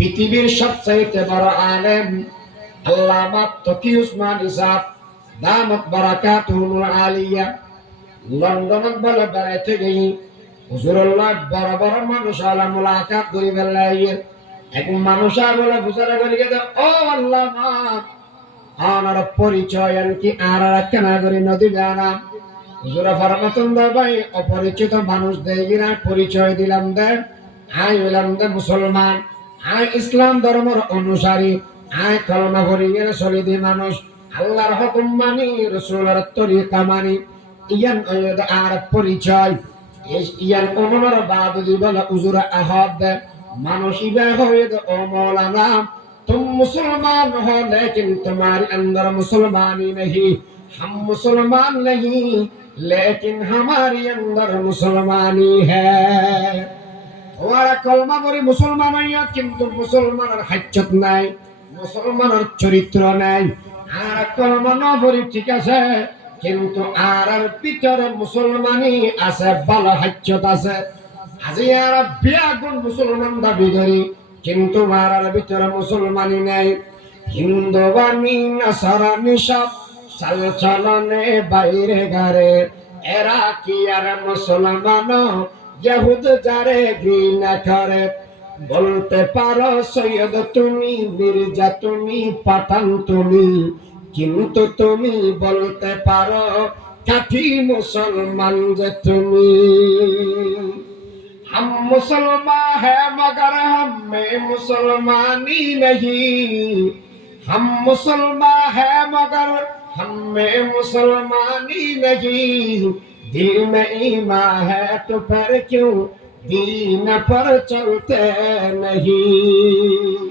পৃথিবীর সবচাইতে বড় আলেম আল্লামা তকি উসমানী সাহেব দামাত বারাকাতুহুল আলিয়া লন্ডনত বলে বেড়াইতে গিয়ে হুজুরুল্লাহ বড় বড় মানুষ আলা মুলাকাত করি বেলাইয়ের এক মানুষ আর বলে বুঝারে করি গেছে ও আল্লামা আনার পরিচয় কি আর কেনা করি নদী গানা হুজুরা ফরমাতুন ভাই অপরিচিত মানুষ দেখিনা পরিচয় দিলাম দে আই হইলাম দে মুসলমান আই ইসলাম ধর্মের অনুসারী আই কলমা পড়ি গেলে সলিদি মানুষ আল্লাহর হুকুম মানি রাসূলের তরিকা মানি ইয়ান আর পরিচয় ইয়ান অনুমার বাদ দিবল হুজুরা আহাদ দে মানুষ ইবা হয়ে ও মৌলানা तुम मुसलमान हो लेकिन तुम्हारे अंदर मुसलमानी नहीं हम मुसलमान नहीं लेकिन हमारे अंदर मुसलमानी है तुम्हारा कलमा पढ़ी मुसलमान हইয়া কিন্তু মুসলমানের হাজ্জত নাই মুসলমানের চরিত্র নাই আর কলমা না পড়ি ঠিক আছে কিন্তু আর ভিতরে মুসলমানি আছে ভালো হাজ্জত আছে আজি আর বিয়াগুন মুসলমান দাবি করি কিন্তু মারার ভিতরে মুসলমানি নাই হিন্দু বানি নাসারানি সব চালচলনে বাইরে গারে এরা কি আর মুসলমান ইহুদ যারে ঘৃণা করে বলতে পারো সৈয়দ তুমি মির্জা তুমি পাঠান তুমি কিন্তু তুমি বলতে পারো কাঠি মুসলমান যে তুমি हम मुसलमान है मगर हम में मुसलमानी नहीं हम मुसलमान है मगर हम में मुसलमानी नहीं दिल में ईमान है तो फिर क्यों दीन पर चलते नहीं